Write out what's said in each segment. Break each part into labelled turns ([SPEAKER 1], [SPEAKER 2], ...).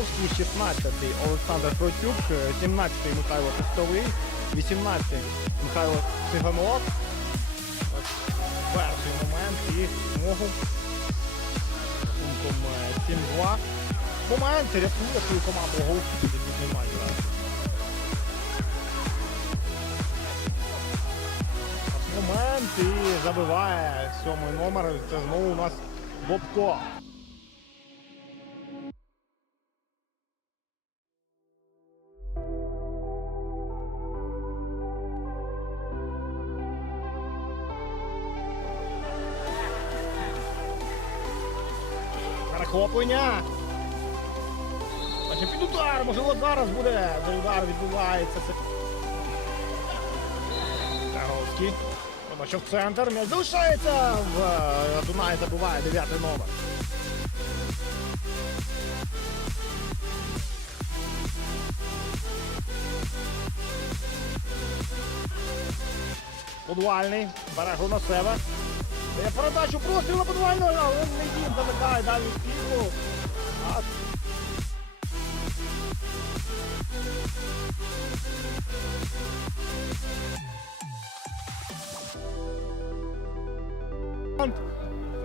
[SPEAKER 1] Грабовський, 16-й Олександр Протюк, 17-й Михайло Пустовий, 18-й Михайло Циганов. Перший момент і змогу е, 7-2. Момент рятує свою команду гол. Дебютний матч. Момент і забиває сьомий номер. Це знову у нас Бобко. Значить, під удар, можливо, зараз буде. Де удар відбувається. Таровський. Побачив центр. М'яч залишається в е, Дунай забиває дев'ятий номер. Подвальний. Бере гру на себе. Передачу простріл подвального, але не він дальню стійку. А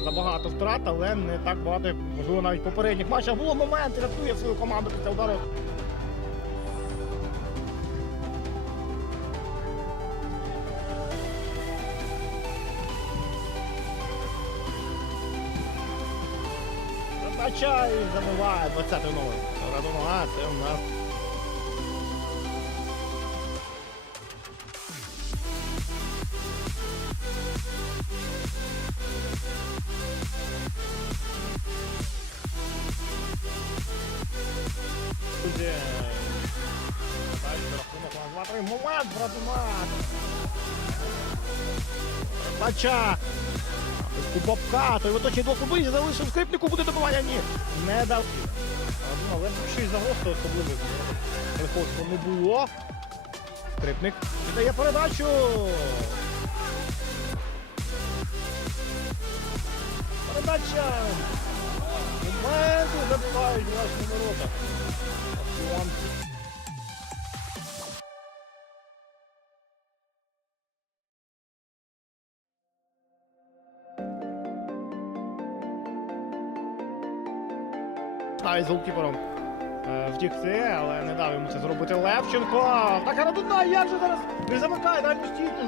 [SPEAKER 1] Забагато втрат, але не так багато, як можливо навіть попередніх матчах. Було момент, рятує свою команду після удару. Задача і забиває 20-й номер. А, це у нас далі рахунок на 2-3. Бача. У Бобка, той двох футболістів залишив скрипнику, буде добивання, ні. Не дав. Але більший загроз, то особливих не було. Скрипник віддає передачу. Передача. Моменти забивають власні ворота. Навіть голкіпером е, втікти, але не дав йому це зробити Левченко. Так, Радуна, як же зараз не замикає дальню стійку.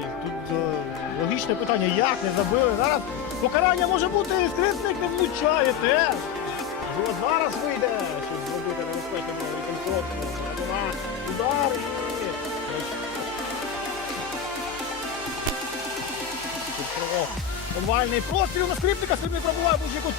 [SPEAKER 1] І Тут е, логічне питання, як не забили. Зараз покарання може бути, скрипник не влучає теж. Зараз вийде, щоб зробити небезпечному контролю. Удар і... Овальний простріл на скрипника, скрипник пробуває будь-яку